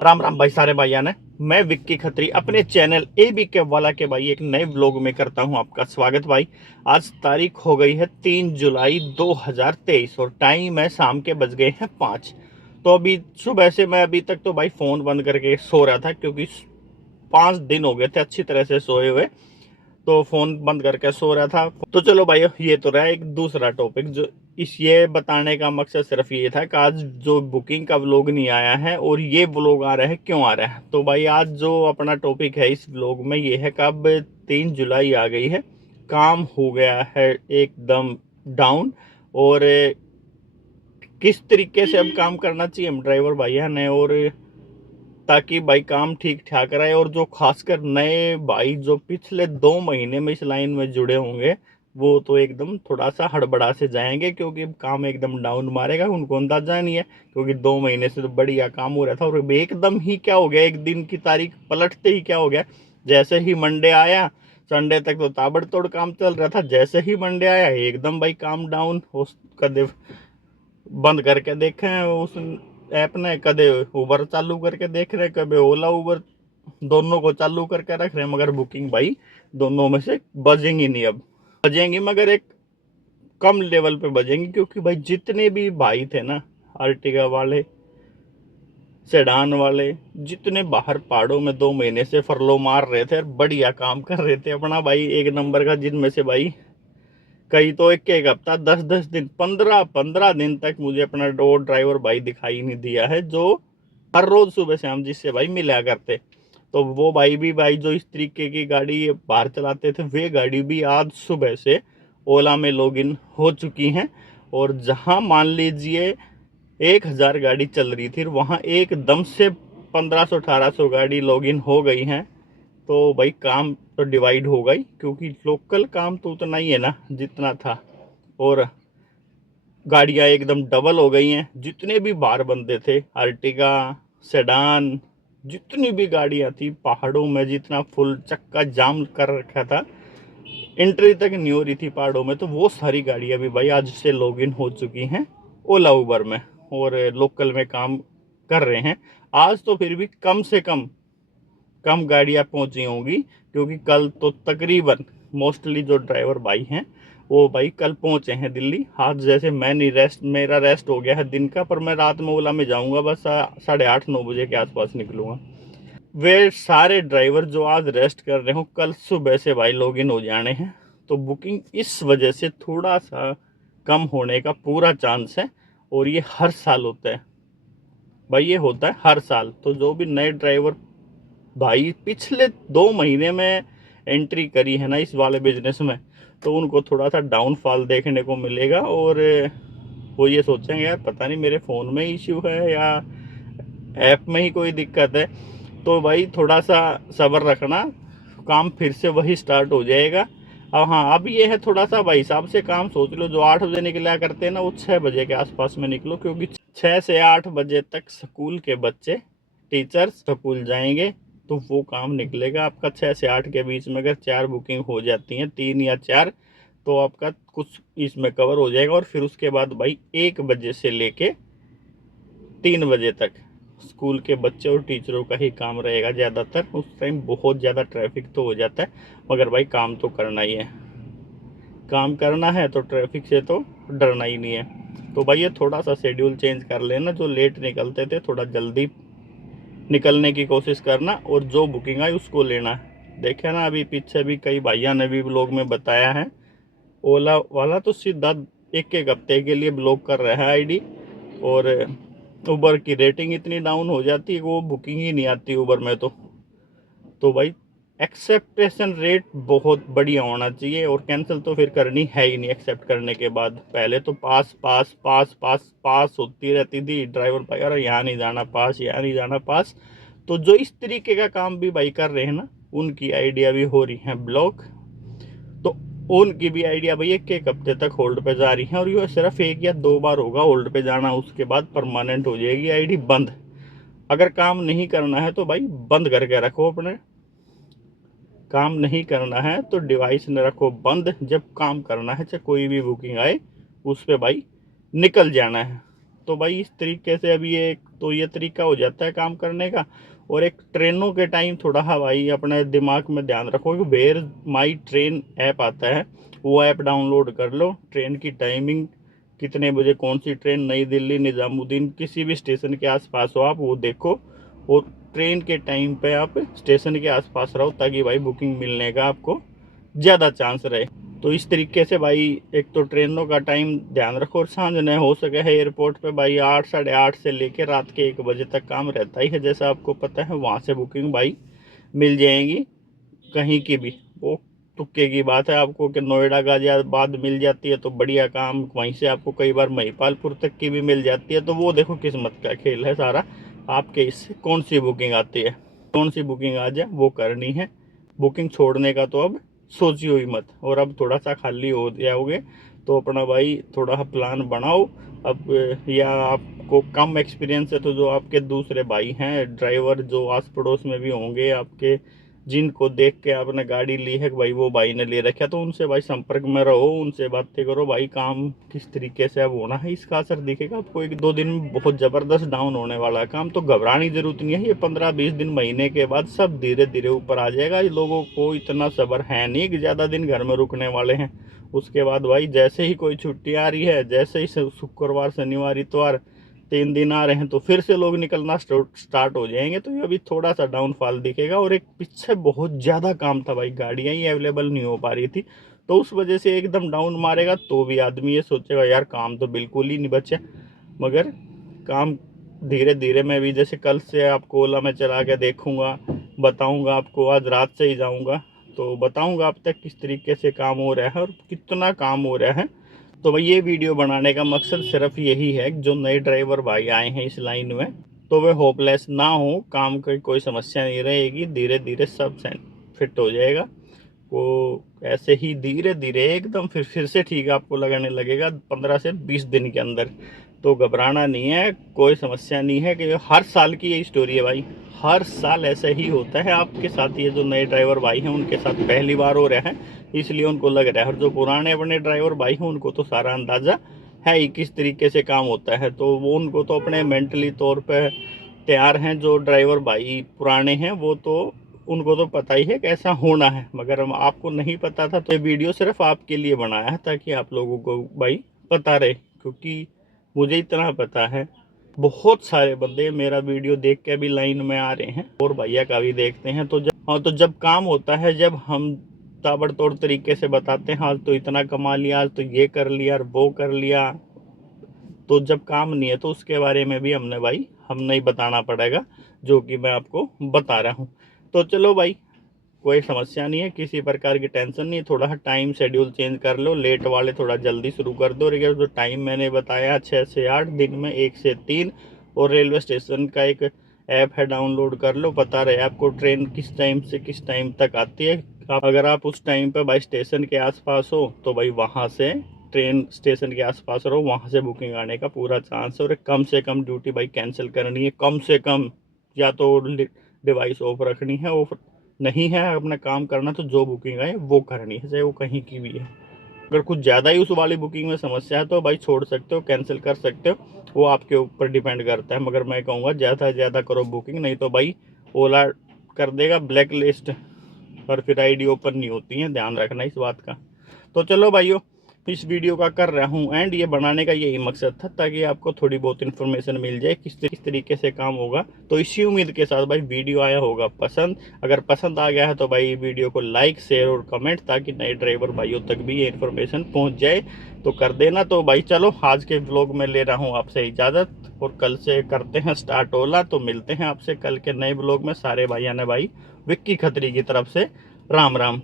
राम राम भाई सारे भाइयों ने। मैं विक्की खत्री अपने चैनल ए बी के वाला के भाई एक नए ब्लॉग में करता हूं आपका स्वागत भाई। आज तारीख हो गई है 3 जुलाई 2023 और टाइम है शाम के बज गए हैं 5। तो अभी सुबह से मैं अभी तक तो भाई फ़ोन बंद करके सो रहा था, क्योंकि 5 दिन हो गए थे अच्छी तरह से सोए हुए, तो फ़ोन बंद करके सो रहा था। तो चलो भाई, ये तो रहा एक दूसरा टॉपिक। जो ये बताने का मकसद सिर्फ ये था कि आज जो बुकिंग का व्लॉग नहीं आया है और ये व्लॉग आ रहा है, क्यों आ रहा है। तो भाई आज जो अपना टॉपिक है इस व्लॉग में ये है कि अब 3 जुलाई आ गई है, काम हो गया है एकदम डाउन। और किस तरीके से अब काम करना चाहिए हम ड्राइवर भैया ने, और ताकि भाई काम ठीक ठाक रहे। और जो खासकर नए भाई जो पिछले 2 महीने में इस लाइन में जुड़े होंगे, वो तो एकदम थोड़ा सा हड़बड़ा से जाएंगे, क्योंकि काम एकदम डाउन मारेगा। उनको अंदाजा नहीं है, क्योंकि 2 महीने से तो बढ़िया काम हो रहा था और एकदम ही क्या हो गया, एक दिन की तारीख पलटते ही क्या हो गया। जैसे ही मंडे आया, संडे तक तो ताबड़तोड़ काम चल रहा था, जैसे ही मंडे आया एकदम भाई काम डाउन। कदे बंद करके देखे हैं उस ऐप ने, कदे उबर चालू करके देख रहे, कभी ओला उबर, दोनों को चालू करके रख रहे हैं, मगर बुकिंग भाई दोनों में से बजेंगी नहीं। अब बजेंगी मगर एक कम लेवल पे बजेंगी, क्योंकि भाई जितने भी भाई थे ना, आर्टिगा वाले, सेडान वाले, जितने बाहर पहाड़ों में 2 महीने से फरलो मार रहे थे और बढ़िया काम कर रहे थे अपना भाई एक नंबर का, जिनमें से भाई कई तो एक एक हफ्ता 10-10 दिन 15-15 दिन तक मुझे अपना रोड ड्राइवर भाई दिखाई नहीं दिया है, जो हर रोज सुबह शाम जिससे भाई मिला करते। तो वो भाई भी भाई जो इस तरीके की गाड़ी बाहर चलाते थे, वे गाड़ी भी आज सुबह से ओला में लॉगिन हो चुकी हैं। और जहां मान लीजिए 1000 गाड़ी चल रही थी, वहां एकदम से 1500-1800 गाड़ी लॉगिन हो गई हैं। तो भाई काम तो डिवाइड होगा ही, क्योंकि लोकल काम तो उतना ही है ना जितना था, और गाड़ियां एकदम डबल हो गई हैं। जितने भी बाहर बंदे थे, आर्टिगा, सेडान, जितनी भी गाड़ियां थी पहाड़ों में, जितना फुल चक्का जाम कर रखा था, एंट्री तक नहीं हो रही थी पहाड़ों में, तो वो सारी गाड़ियां भी भाई आज से लॉगिन हो चुकी हैं ओला उबर में और लोकल में काम कर रहे हैं। आज तो फिर भी कम से कम गाड़ियां पहुंची होंगी, क्योंकि कल तो तकरीबन मोस्टली जो ड्राइवर भाई हैं वो भाई कल पहुंचे हैं दिल्ली। आज जैसे मैं नहीं, मेरा रेस्ट हो गया है दिन का, पर मैं रात में ओला में जाऊंगा, बस 8:30-9 बजे के आसपास निकलूंगा। वे सारे ड्राइवर जो आज रेस्ट कर रहे हो, कल सुबह से भाई लॉगिन हो जाने हैं। तो बुकिंग इस वजह से थोड़ा सा कम होने का पूरा चांस है, और ये हर साल होता है भाई, ये होता है हर साल। तो जो भी नए ड्राइवर भाई पिछले 2 महीने में एंट्री करी है ना इस वाले बिजनेस में, तो उनको थोड़ा सा डाउनफॉल देखने को मिलेगा। और वो ये सोचेंगे यार पता नहीं मेरे फ़ोन में इश्यू है या ऐप में ही कोई दिक्कत है। तो भाई थोड़ा सा सब्र रखना, काम फिर से वही स्टार्ट हो जाएगा। अब हाँ, अब ये है थोड़ा सा भाई साहब से काम सोच लो, जो 8 बजे निकला करते हैं ना, वो 6 बजे के आसपास में निकलो, क्योंकि 6 से 8 बजे तक स्कूल के बच्चे, टीचर्स स्कूल जाएंगे, तो वो काम निकलेगा आपका 6 से 8 के बीच में। अगर 4 बुकिंग हो जाती हैं, 3 या 4, तो आपका कुछ इसमें कवर हो जाएगा। और फिर उसके बाद भाई 1 बजे से लेके 3 बजे तक स्कूल के बच्चे और टीचरों का ही काम रहेगा ज़्यादातर। उस टाइम बहुत ज़्यादा ट्रैफिक तो हो जाता है, मगर भाई काम तो करना ही है। काम करना है तो ट्रैफिक से तो डरना ही नहीं है। तो भाई ये थोड़ा सा शेड्यूल चेंज कर लेना, जो लेट निकलते थे थोड़ा जल्दी निकलने की कोशिश करना, और जो बुकिंग आई उसको लेना है। देखे ना अभी पीछे भी कई भाइयों ने भी ब्लॉग में बताया है, ओला वाला तो सीधा एक एक हफ्ते के लिए ब्लॉक कर रहा है आईडी, और उबर की रेटिंग इतनी डाउन हो जाती है कि वो बुकिंग ही नहीं आती उबर में। तो भाई एक्सेप्टेशन रेट बहुत बढ़िया होना चाहिए, और कैंसिल तो फिर करनी है ही नहीं एक्सेप्ट करने के बाद। पहले तो पास पास पास पास पास होती रहती थी, ड्राइवर भाई अरे यहाँ नहीं जाना पास, यहाँ नहीं जाना पास। तो जो इस तरीके का काम भी भाई कर रहे हैं ना, उनकी आइडिया भी हो रही है ब्लॉक। तो उनकी भी आइडिया भाई एक एक हफ्ते तक होल्ड पे जा रही है, और ये सिर्फ 1 या 2 बार होगा होल्ड पे जाना, उसके बाद परमानेंट हो जाएगी आईडी बंद। अगर काम नहीं करना है तो भाई बंद करके रखो अपने, काम नहीं करना है तो डिवाइस ने रखो बंद। जब काम करना है, चाहे कोई भी बुकिंग आए, उस पर भाई निकल जाना है। तो भाई इस तरीके से अभी ये तरीका हो जाता है काम करने का। और एक ट्रेनों के टाइम थोड़ा हाँ भाई अपने दिमाग में ध्यान रखो कि वेयर माई ट्रेन ऐप आता है, वो ऐप डाउनलोड कर लो। ट्रेन की टाइमिंग कितने बजे कौन सी ट्रेन, नई दिल्ली, निज़ामुद्दीन, किसी भी स्टेशन के आसपास हो आप वो देखो, और ट्रेन के टाइम पे आप स्टेशन के आसपास रहो, ताकि भाई बुकिंग मिलने का आपको ज़्यादा चांस रहे। तो इस तरीके से भाई एक तो ट्रेनों का टाइम ध्यान रखो, और सांझ न हो सके है एयरपोर्ट पे भाई 8 साढ़े 8 से लेकर रात के 1 बजे तक काम रहता ही है, जैसा आपको पता है। वहाँ से बुकिंग भाई मिल जाएगी कहीं की भी, वो तुक्के की बात है आपको कि नोएडा गाजियाबाद मिल जाती है तो बढ़िया काम, वहीं से आपको कई बार महिपालपुर तक की भी मिल जाती है। तो वो देखो किस्मत का खेल है सारा, आपके इससे कौन सी बुकिंग आती है, कौन सी बुकिंग आ जाए वो करनी है। बुकिंग छोड़ने का तो अब सोचियो ही मत। और अब थोड़ा सा खाली हो जाओगे तो अपना भाई थोड़ा सा प्लान बनाओ अब। या आपको कम एक्सपीरियंस है तो जो आपके दूसरे भाई हैं ड्राइवर, जो आस पड़ोस में भी होंगे आपके, जिनको देख के आपने गाड़ी ली है भाई वो भाई ने ले रखा, तो उनसे भाई संपर्क में रहो, उनसे बातें करो भाई काम किस तरीके से अब होना है। इसका असर दिखेगा आपको 1-2 दिन में, बहुत ज़बरदस्त डाउन होने वाला है काम। तो घबराने की जरूरत नहीं है, ये 15-20 दिन महीने के बाद सब धीरे धीरे ऊपर आ जाएगा। ये लोगों को इतना सब्र है नहीं कि ज़्यादा दिन घर में रुकने वाले हैं। उसके बाद भाई जैसे ही कोई छुट्टी आ रही है, जैसे ही शुक्रवार शनिवार इतवार 3 दिन आ रहे हैं, तो फिर से लोग निकलना स्टार्ट हो जाएंगे। तो ये अभी थोड़ा सा डाउनफॉल दिखेगा। और एक पीछे बहुत ज़्यादा काम था भाई, गाड़ियाँ ही अवेलेबल नहीं हो पा रही थी, तो उस वजह से एकदम डाउन मारेगा तो भी आदमी ये सोचेगा यार काम तो बिल्कुल ही नहीं बचा। मगर काम धीरे धीरे, मैं भी जैसे कल से आपको ओला में चला के देखूंगा, बताऊंगा आपको। आज रात से ही जाऊंगा तो बताऊंगा आप तक किस तरीके से काम हो रहा है और कितना काम हो रहा है। तो भाई ये वीडियो बनाने का मकसद सिर्फ यही है कि जो नए ड्राइवर भाई आए हैं इस लाइन में, तो वे होपलेस ना हो, काम की कोई समस्या नहीं रहेगी, धीरे धीरे सब फिट हो जाएगा। वो ऐसे ही धीरे धीरे एकदम फिर से ठीक आपको लगने लगेगा 15 से 20 दिन के अंदर। तो घबराना नहीं है, कोई समस्या नहीं है। कि हर साल की यही स्टोरी है भाई, हर साल ऐसे ही होता है आपके साथ। ये जो नए ड्राइवर भाई हैं उनके साथ पहली बार हो रहा है, इसलिए उनको लग रहा है। और जो पुराने अपने ड्राइवर भाई हैं उनको तो सारा अंदाज़ा है ही किस तरीके से काम होता है। तो वो उनको तो अपने मेंटली तौर पर तैयार हैं। जो ड्राइवर भाई पुराने हैं वो तो उनको तो पता ही है कैसा होना है, मगर हम आपको नहीं पता था। तो ये वीडियो सिर्फ आपके लिए बनाया है ताकि आप लोगों को भाई पता रहे, क्योंकि मुझे इतना पता है बहुत सारे बंदे मेरा वीडियो देख के भी लाइन में आ रहे हैं और भैया का भी देखते हैं। तो जब काम होता है, जब हम ताबड़तोड़ तरीके से बताते हैं आज तो इतना कमा लिया, आज तो ये कर लिया और वो कर लिया, तो जब काम नहीं है तो उसके बारे में भी हमने ही बताना पड़ेगा, जो कि मैं आपको बता रहा हूँ। तो चलो भाई कोई समस्या नहीं है, किसी प्रकार की टेंशन नहीं। थोड़ा टाइम शेड्यूल चेंज कर लो, लेट वाले थोड़ा जल्दी शुरू कर दो। और ये जो टाइम मैंने बताया 6 से 8 दिन में 1 से 3, और रेलवे स्टेशन का एक ऐप है डाउनलोड कर लो, पता रहे आपको ट्रेन किस टाइम से किस टाइम तक आती है। अगर आप उस टाइम पर भाई स्टेशन के आसपास हो तो भाई वहाँ से ट्रेन स्टेशन के आसपास रहो, वहाँ से बुकिंग आने का पूरा चांस है। और कम से कम ड्यूटी भाई कैंसिल करनी है, कम से कम, या तो डिवाइस ऑफ रखनी है, ऑफ नहीं है अपना काम करना, तो जो बुकिंग आए वो करनी है, चाहे वो कहीं की भी है। अगर कुछ ज़्यादा ही उस वाली बुकिंग में समस्या है तो भाई छोड़ सकते हो, कैंसिल कर सकते हो, वो आपके ऊपर डिपेंड करता है। मगर मैं कहूँगा ज़्यादा से ज़्यादा करो बुकिंग, नहीं तो भाई ओला कर देगा ब्लैक लिस्ट और फिर आईडी ओपन नहीं होती है, ध्यान रखना इस बात का। तो चलो भाइयों, इस वीडियो का कर रहा हूँ एंड। ये बनाने का यही मकसद था ताकि आपको थोड़ी बहुत इन्फॉर्मेशन मिल जाए किस तरीके से काम होगा। तो इसी उम्मीद के साथ भाई वीडियो आया होगा पसंद। अगर पसंद आ गया है तो भाई वीडियो को लाइक शेयर और कमेंट, ताकि नए ड्राइवर भाइयों तक भी ये इन्फॉर्मेशन पहुँच जाए तो कर देना। तो भाई चलो आज के व्लॉग में ले रहा हूँ आपसे इजाज़त, और कल से करते हैं स्टार्ट ओला। तो मिलते हैं आपसे कल के नए व्लॉग में। सारे भाइयों ने भाई विक्की खत्री की तरफ से राम राम।